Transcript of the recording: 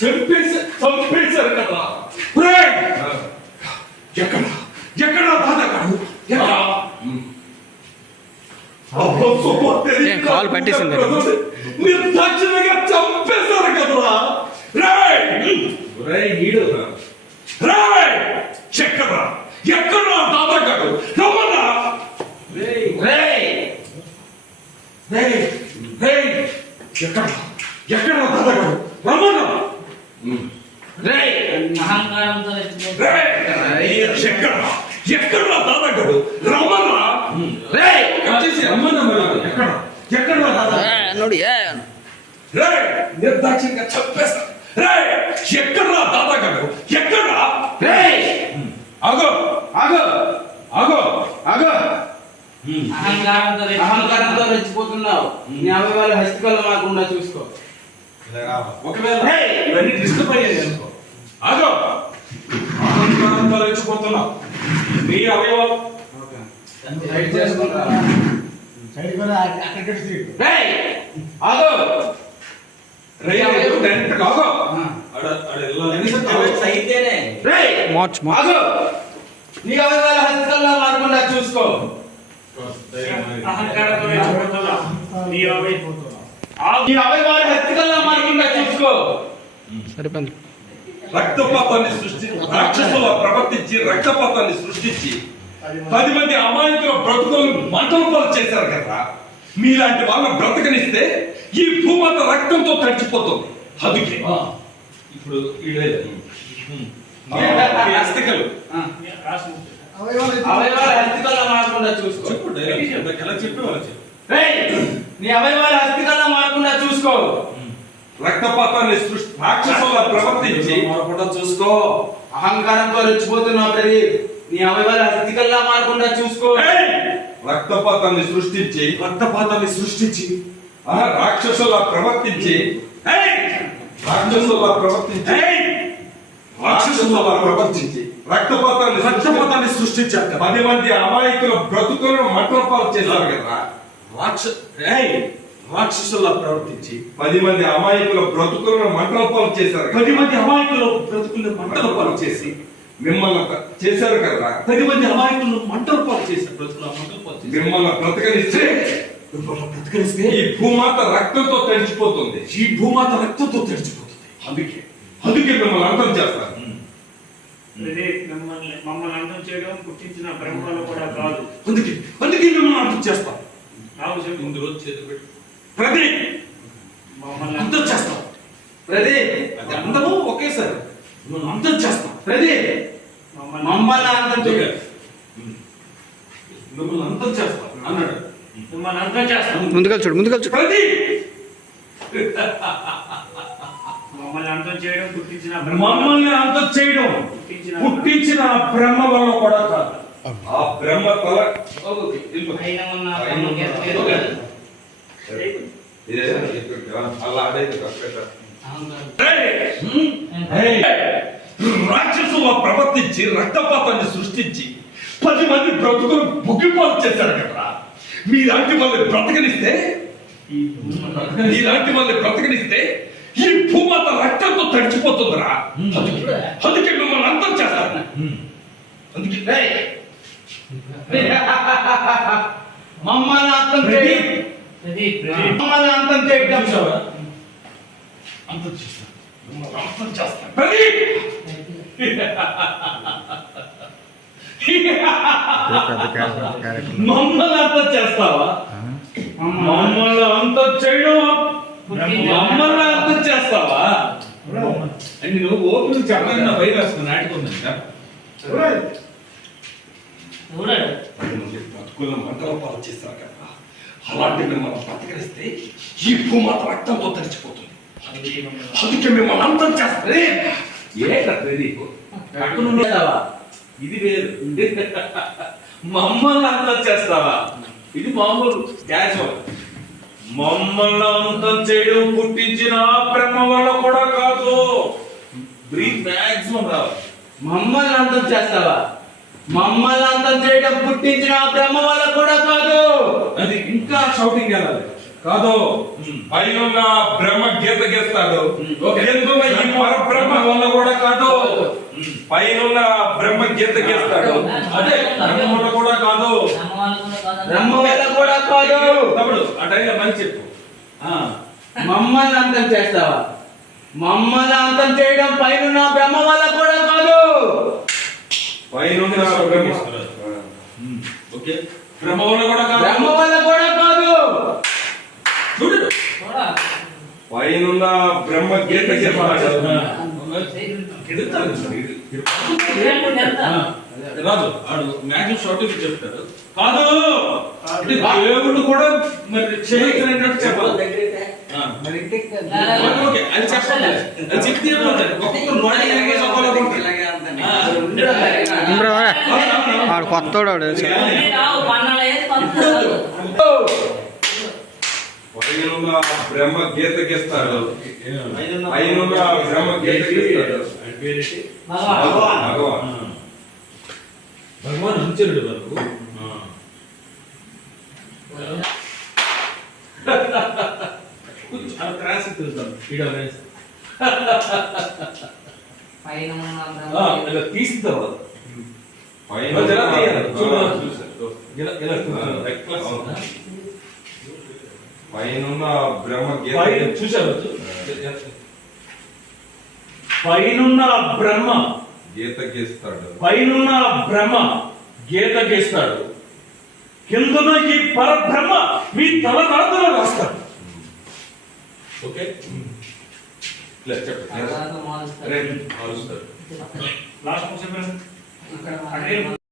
చంపేశారు కదా. ఎక్కడ ఎక్కడ బాధగాడు కాల్ పట్టేసింది నిర్దాక్షిణ్యంగా చంపేశారు కదరా. ఎక్కడ ఎక్కడ దాదాగాడు రమ్మన్నా. ఎక్కడ ఎక్కడ దాదాగాడు రమ్మన్నా. ఎక్కడ ఎక్కడ దాదాగాడు రమ్మన్నా. ఎక్కడ ఎక్కడ దాదా ನೋಡಿ నిర్దాక్షిణ్యంగా చంపేస్తా. ఎక్కడ్రా దాదాగాడు ఎక్కడ్రా. ఆగో ఆగో ఆగో ఆగో అహంకారంతో రెచ్చిపోతున్నావు. నీ అవయవాలు హస్తికలు మాకుండా చూసుకో. ఒకవేళ ఇవన్నీ డిస్టర్బ్ అయ్యేది అనుకో. ఆగో అహంకారంతో రెచ్చిపోతున్నావు. మీ అవయవాలు ఆగో నీ అవయవాలు హస్తికల్లో మారకుండా చూసుకో. నీ అవయవాలు హస్తికల్లో మారకుండా చూసుకో. సరిపోయింది. రక్తపాతాన్ని సృష్టించి రాక్షసుల ప్రవర్తించి రక్తపాతాన్ని సృష్టించి 10 మంది అమాయకుల బ్రతుకులను మంటలపాలు చేశారు కదా. మీలాంటి వాళ్ళని బ్రతకనిస్తే ఈ భూమాత రక్తంతో తడిచిపోతుంది. అందుకే ఇప్పుడు అస్థికలు అవయవాలు హస్తికల్లో మారకుండా చూసుకో. నీ అవయవాలు హస్తికల్లో మారకుండా చూసుకో. రక్తపాతాన్ని రాక్షసుల ప్రవర్తించి చూసుకో. అహంకారంతో రెచ్చిపోతున్నావు ప్రదీప్. నీ అవయవాలు హస్తికల్లా మారకుండా చూసుకో. రక్తపాతాన్ని సృష్టించి రాక్షసుల ప్రవర్తించి రక్తపాతాన్ని సృష్టించారు. 10 మంది అమాయకుల బ్రతుకులను మంటలపాలు చేశారు కదా. రాక్షసుల ప్రవర్తించి 10 మంది అమాయకుల బ్రతుకులను మంటలపాలు చేశారు. 10 మంది అమాయకుల బ్రతుకులను మంటలపాలు చేసి మిమ్మల్ని చేశారు కదా. 10 మంది అమాయకులను మంటలపాలు చేశారు. మిమ్మల్ని బ్రతకనిస్తే ఈ భూమాత రక్తంతో తడిచిపోతుంది. అందుకే మిమ్మల్ని అంతం చేస్తారు. మమ్మల్ని అంతం చేయడం పుట్టించిన బ్రహ్మలో కూడా కాదు. అందుకే మిమ్మల్ని అంతం చేస్తాం. ముందు రోజు చేతులు పెట్టి ప్రదీప్ మమ్మల్ని అంతం చేస్తాం. ప్రదీప్ అందరూ ఒకేసారి మిమ్మల్ని అంతం చేస్తాం. ప్రదీప్ మమ్మల్ని అంతం చేయ మిమ్మల్ని అంతం చేస్తాం అన్నాడు. మిమ్మల్ని అంతం చేస్తాం. ముందుగా చూడు ప్రదీప్ మమ్మల్ని అంతం చేయడం పుట్టించిన పుట్టించిన బ్రహ్మ వల్ల కూడా కాదు. ఆ బ్రహ్మ తల రాక్షసుల ప్రవర్తించి రక్తపాతాన్ని సృష్టించి 10 మంది బ్రతుకులు బుగ్గిపాలు చేశారు కదా. మీలాంటి వాళ్ళని బ్రతకనిస్తే ఈ భూమాత రక్తంతో తడిచిపోతుందిరా. అందుకే మిమ్మల్ని అంతం చేస్తారు. అందుకే మమ్మల్ని అంతం చేయడం అంతం చేస్తారు. ప్రదీప్ మమ్మల్ని అంతం చేస్తావా? మమ్మల్ని అంతం చేయడం మమ్మల్ని అంతం చేస్తావా అని నువ్వు ఓపెన్ చెప్పాలని నా భయం వేస్తున్నా. నాటుకుందంట బతుకులను మంటలపాలు చేస్తారు కదా. అలాంటి మిమ్మల్ని బ్రతకరిస్తే ఈ భూమాత రక్తంతో తడిచిపోతుంది. అందుకే మిమ్మల్ని అంతం చేస్తే ఇది వేరు. మమ్మల్ని అంతం చేస్తావా? ఇది మామూలు క్యాజువల్. మమ్మల్ని అంతం చేయడం పుట్టించిన బ్రహ్మ వల్ల కూడా కాదు. బ్రీత్ మాక్సిమం రావాలి. మమ్మల్ని అంతం చేస్తావా? మమ్మల్ని అంతం చేయడం పుట్టించిన బ్రహ్మ వల్ల కూడా కాదు. అది ఇంకా షౌటింగ్ వెళ్ళాలి. కాదు పైన బ్రహ్మ గీత గీస్తాడు ఓకే. కిందున్న ఈ పరబ్రహ్మ వల్ల కూడా కాదు పైన బ్రహ్మ గీత గీస్తాడు అదే బ్రహ్మ వల్ల కూడా కాదు బ్రహ్మ వల్ల కూడా కాదు. తమ్ముడు ఆ టైంలో మంచి చెప్పు మమ్మల్ని అంతం చేస్తావా? మమ్మల్ని అంతం చేయడం పైన బ్రహ్మ వల్ల కూడా కాదు. పైన బ్రహ్మ ఓకే బ్రహ్మ వల్ల కూడా కాదు బ్రహ్మ వల్ల కూడా కాదు. చూడు పైన బ్రహ్మ గీత గీస్తాడు రాజు ఆడు మ్యాక్సిమం షార్ట్ చెప్తాడు కాదు అంటే దేవుడు కూడా మరి చేయగలిగినట్టు చెప్పాలి ఓకే అది చెప్పాలి అది చెప్తే ఏమవుతుంది ఒక్కొక్కరు నోటి ఎలాగే చెప్పాలనుకుంటారు వాడు కొత్తోడు వాడు. పైన బ్రహ్మ గీత గీస్తాడు పైన బ్రహ్మ గీత గీస్తాడు భగవాన్ భగవాన్ అనుచరుడు వరకు క్రాస్ తెలుస్తాను ఇలా తీసిన తర్వాత పైన ఇలా తీయాలి. చూడు. చూశారు. ఇలా కూర్చోవాలి. Right class. పైన బ్రహ్మ గీత పైన చూశారు పైనున్న బ్రహ్మ గీత గీస్తాడు పైనున్న బ్రహ్మ గీత గీస్తాడు కిందన ఈ పరబ్రహ్మ మీ తల నడతలో రాస్తాడు ఓకే ఇలా చెప్పండి రేపు మారుస్తాడు లాస్ట్ చెప్పండి